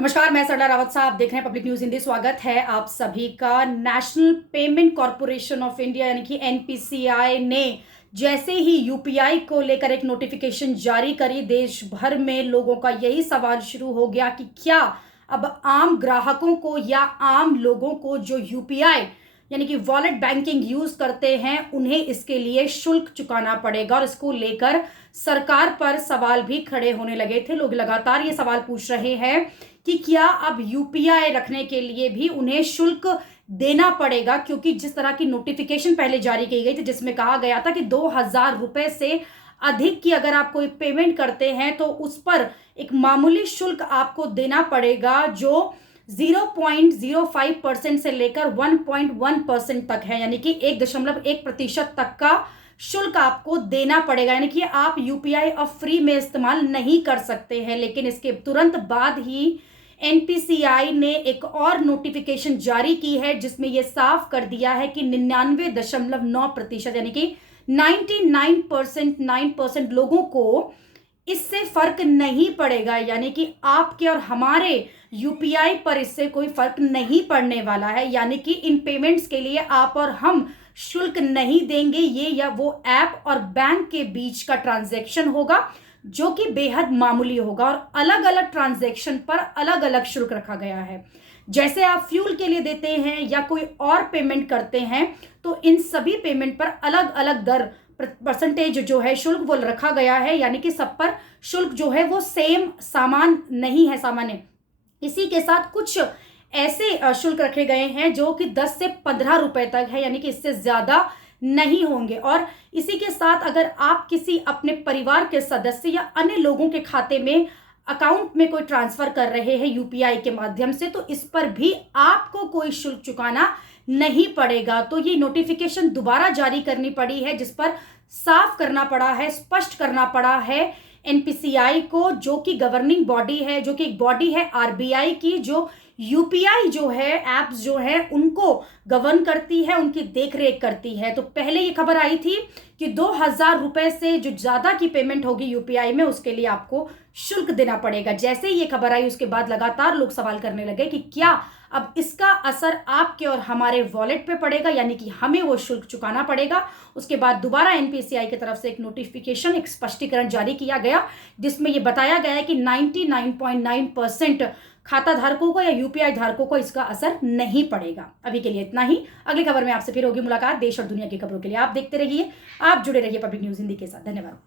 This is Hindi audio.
नमस्कार, मैं सरला रावत साहब देख रहे हैं पब्लिक न्यूज हिंदी। स्वागत है आप सभी का। National payment corporation of India यानी कि एनपीसीआई ने जैसे ही यूपीआई को लेकर एक नोटिफिकेशन जारी करी, देश भर में लोगों का यही सवाल शुरू हो गया कि क्या अब आम ग्राहकों को या आम लोगों को जो यूपीआई यानी कि वॉलेट बैंकिंग यूज करते हैं उन्हें इसके लिए शुल्क चुकाना पड़ेगा। और इसको लेकर सरकार पर सवाल भी खड़े होने लगे थे। लोग लगातार ये सवाल पूछ रहे हैं कि क्या अब यूपीआई रखने के लिए भी उन्हें शुल्क देना पड़ेगा, क्योंकि जिस तरह की नोटिफिकेशन पहले जारी की गई थी जिसमें कहा गया था कि 2000 रुपए से अधिक की अगर आप कोई पेमेंट करते हैं तो उस पर एक मामूली शुल्क आपको देना पड़ेगा जो 0.05% से लेकर 1.1% तक है, यानी कि 1.1% तक का शुल्क आपको देना पड़ेगा। यानी कि आप यूपीआई अब फ्री में इस्तेमाल नहीं कर सकते हैं। लेकिन इसके तुरंत बाद ही एनपीसीआई ने एक और नोटिफिकेशन जारी की है जिसमें यह साफ कर दिया है कि 99.9% यानी कि 99% लोगों को इससे फर्क नहीं पड़ेगा। यानी कि आपके और हमारे यूपीआई पर इससे कोई फर्क नहीं पड़ने वाला है। यानी कि इन पेमेंट्स के लिए आप और हम शुल्क नहीं देंगे। ये या वो ऐप और बैंक के बीच का ट्रांजैक्शन होगा जो कि बेहद मामूली होगा और अलग अलग ट्रांजैक्शन पर अलग अलग शुल्क रखा गया है। जैसे आप फ्यूल के लिए देते हैं या कोई और पेमेंट करते हैं तो इन सभी पेमेंट पर अलग अलग दर परसेंटेज जो है शुल्क वो रखा गया है। यानी कि सब पर शुल्क जो है वो सेम सामान नहीं है सामान्य। इसी के साथ कुछ ऐसे शुल्क रखे गए हैं जो कि 10 से 15 रुपए तक है, यानी कि इससे ज्यादा नहीं होंगे। और इसी के साथ अगर आप किसी अपने परिवार के सदस्य या अन्य लोगों के खाते में अकाउंट में कोई ट्रांसफर कर रहे हैं यूपीआई के माध्यम से तो इस पर भी आपको कोई शुल्क चुकाना नहीं पड़ेगा। तो ये नोटिफिकेशन दोबारा जारी करनी पड़ी है जिस पर साफ करना पड़ा है, स्पष्ट करना पड़ा है एनपीसीआई को, जो कि गवर्निंग बॉडी है, जो कि एक बॉडी है आरबीआई की, जो यूपीआई जो है एप्स जो है उनको गवर्न करती है, उनकी देखरेख करती है। तो पहले ये खबर आई थी कि 2000 रुपए से जो ज्यादा की पेमेंट होगी यूपीआई में उसके लिए आपको शुल्क देना पड़ेगा। जैसे ही ये खबर आई उसके बाद लगातार लोग सवाल करने लगे कि क्या अब इसका असर आपके और हमारे वॉलेट पे पड़ेगा, यानी कि हमें वो शुल्क चुकाना पड़ेगा। उसके बाद दोबारा एनपीसीआई की तरफ से एक नोटिफिकेशन, एक स्पष्टीकरण जारी किया गया जिसमें यह बताया गया है कि 99.9% खाता धारकों को या यूपीआई धारकों को इसका असर नहीं पड़ेगा। अभी के लिए इतना ही। अगली खबर में आपसे फिर होगी मुलाकात। देश और दुनिया की खबरों के लिए आप देखते रहिए, आप जुड़े रहिए पब्लिक न्यूज हिंदी के साथ। धन्यवाद।